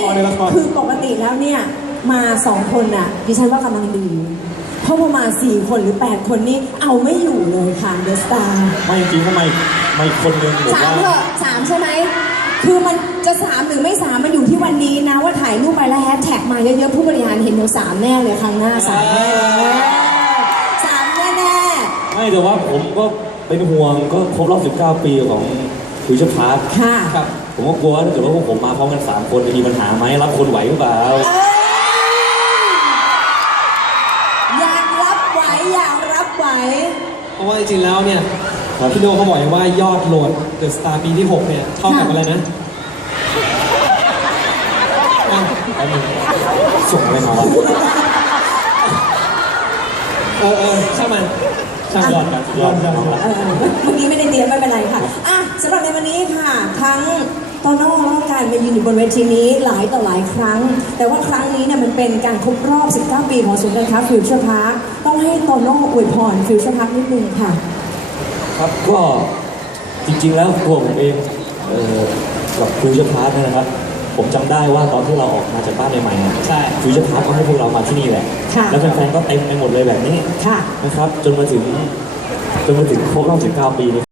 อ๋อในละคร คือปกติแล้วเนี่ย มาสองคนน่ะดิฉันว่ากำลังดีเพราะพอมาสี่คนหรือแปดคนนี่เอาไม่อยู่เลยค่ะเดอะสตาร์ไม่จริงๆทำไมไม่คนหนึงบอกสามว่า เถอะสามใช่ไหม คือมันจะสามหรือไม่สามมันอยู่ที่วันนี้นะ ว่าถ่ายรูปไปแล้วแฮชแท็กมาเยอะๆ ผู้บริหารเห็นหนูสามแน่เลยครั้งหน้าสามแน่เลยสามแน่ไม่แต่ว่าผมก็เป็นห่วงก็ครบรอบ 19 ปีของฟิวเจอร์พาร์คๆค่ะ ครับ ผมก็กลัวว่าถ้าเกิดว่าพวกผมมาพร้อมกัน3คนจะมีปัญหาไหมรับคนไหวหรือเปล่าเอ้ยอยากรับไหวอยากรับไหว เพราะว่าจริงๆแล้วเนี่ยครับพี่โนเขาบอกอย่างว่ายอดโหลด The Star ปีที่ 6 เนี่ยเท่ากับค่ะอะไรนะอะแป๊บนึงส่งอะไรมาวะเออเออช่างมันช่างยอดกันสุดยอดครับเออเมื่อกี้ไม่ได้เตรียมไม่เป็นไรค่ะอะสำหรับในวันนี้ค่ะ ทั้ง โตโน่แล้วก็การมายืนอยู่บนเวทีนี้หลายต่อหลายครั้ง แต่ว่าครั้งนี้เนี่ยมันเป็นการครบรอบ 19 ปีของศูนย์การค้าฟิวเจอร์พาร์คต้องให้โตโน่อวยพรฟิวเจอร์พาร์คนิดนึงค่ะ ครับก็จริงๆแล้วตัวผมเองเอ่อกับฟิวเจอร์พาร์คเนี่ยนะครับ ผมจำได้ว่าตอนที่เราออกมาจากบ้านใหม่ๆเนี่ยใช่ ฟิวเจอร์พาร์คก็ให้พวกเรามาที่นี่แหละ ค่ะ แล้วแฟนๆก็เต็มไปหมดเลยแบบนี้ค่ะ นะครับ จนมาถึงจนมาถึงครบรอบ19 ปีนี้